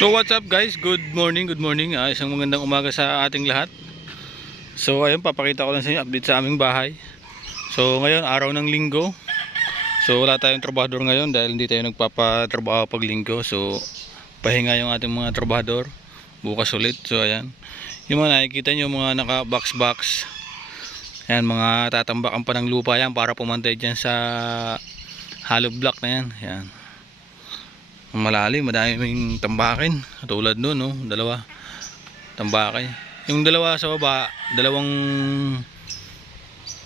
So what's up guys? Good morning, good morning. Ah, isang magandang umaga sa ating lahat. So ayun, papakita ko lang sa inyo update sa aming bahay. So ngayon, araw ng linggo. So wala tayong trabahador ngayon dahil hindi tayo nagpapatrabaho pag linggo. So pahinga yung ating mga trabahador. Bukas ulit. So ayan. Yung mga nakikita nyo, mga naka box box. Ayan, mga tatambakan pa ng lupa yan para pumantay dyan sa hollow block na yan. Ayan. Malalim, madaming tambakin. Tulad nun, no? Dalawa. Tambakin. Yung dalawa sa baba, dalawang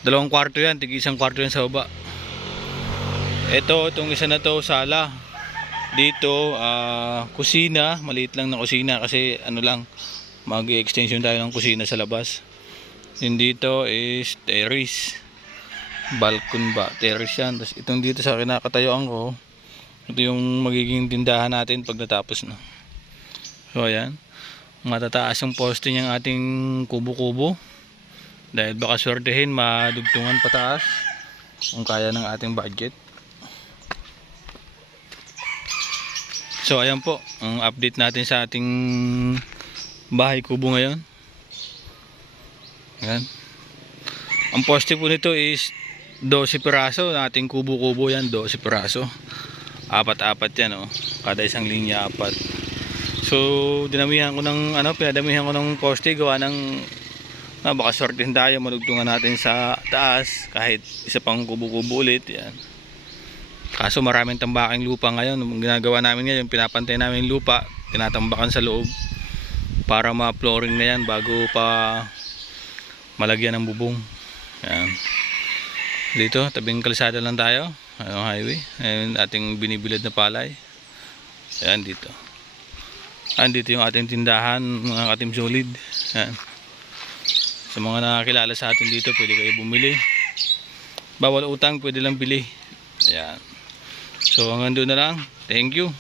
dalawang kwarto yan. Tig isang kwarto yan sa baba. Ito, itong isa na to, sala. Dito, ah, kusina. Maliit lang na kusina kasi ano lang, mag-extension tayo ng kusina sa labas. Yung dito is terrace. Balcon ba? Terrace yan. Tapos itong dito sa kinakatayuan ko, ito yung magiging tindahan natin pag natapos na. So ayan. Matataas yung poste niyang ating kubo-kubo. Dahil baka swertehin madugtungan pataas. Kung kaya ng ating budget. So ayan po. Ang update natin sa ating bahay kubo ngayon. Ayan. Ang poste po nito is 12 piraso. Ating kubo-kubo yan. 12 piraso apat-apat yan oh. Kada isang linya apat. So, dinamihan ko ng ano, pinadamihan ko ng poste gawa ng na baka sortin tayo, malugtungan natin sa taas kahit isa pang kubo-kubo ulit yan. Kaso maraming tambaking lupa ngayon. Ang ginagawa namin ngayon, pinapantay namin yung lupa, tinatambakan sa loob para ma-flooring na yan bago pa malagyan ng bubong. Yan. Dito, tabing kalsada lang tayo. Ayun, highway. Ayun, ating binibilad na palay. Ayan, dito. Ayan, dito yung ating tindahan, mga katim solid. Ayan. Sa mga nakakilala sa atin dito, pwede kayo bumili. Bawal utang, pwede lang bili. Ayan. So, hanggang doon na lang. Thank you.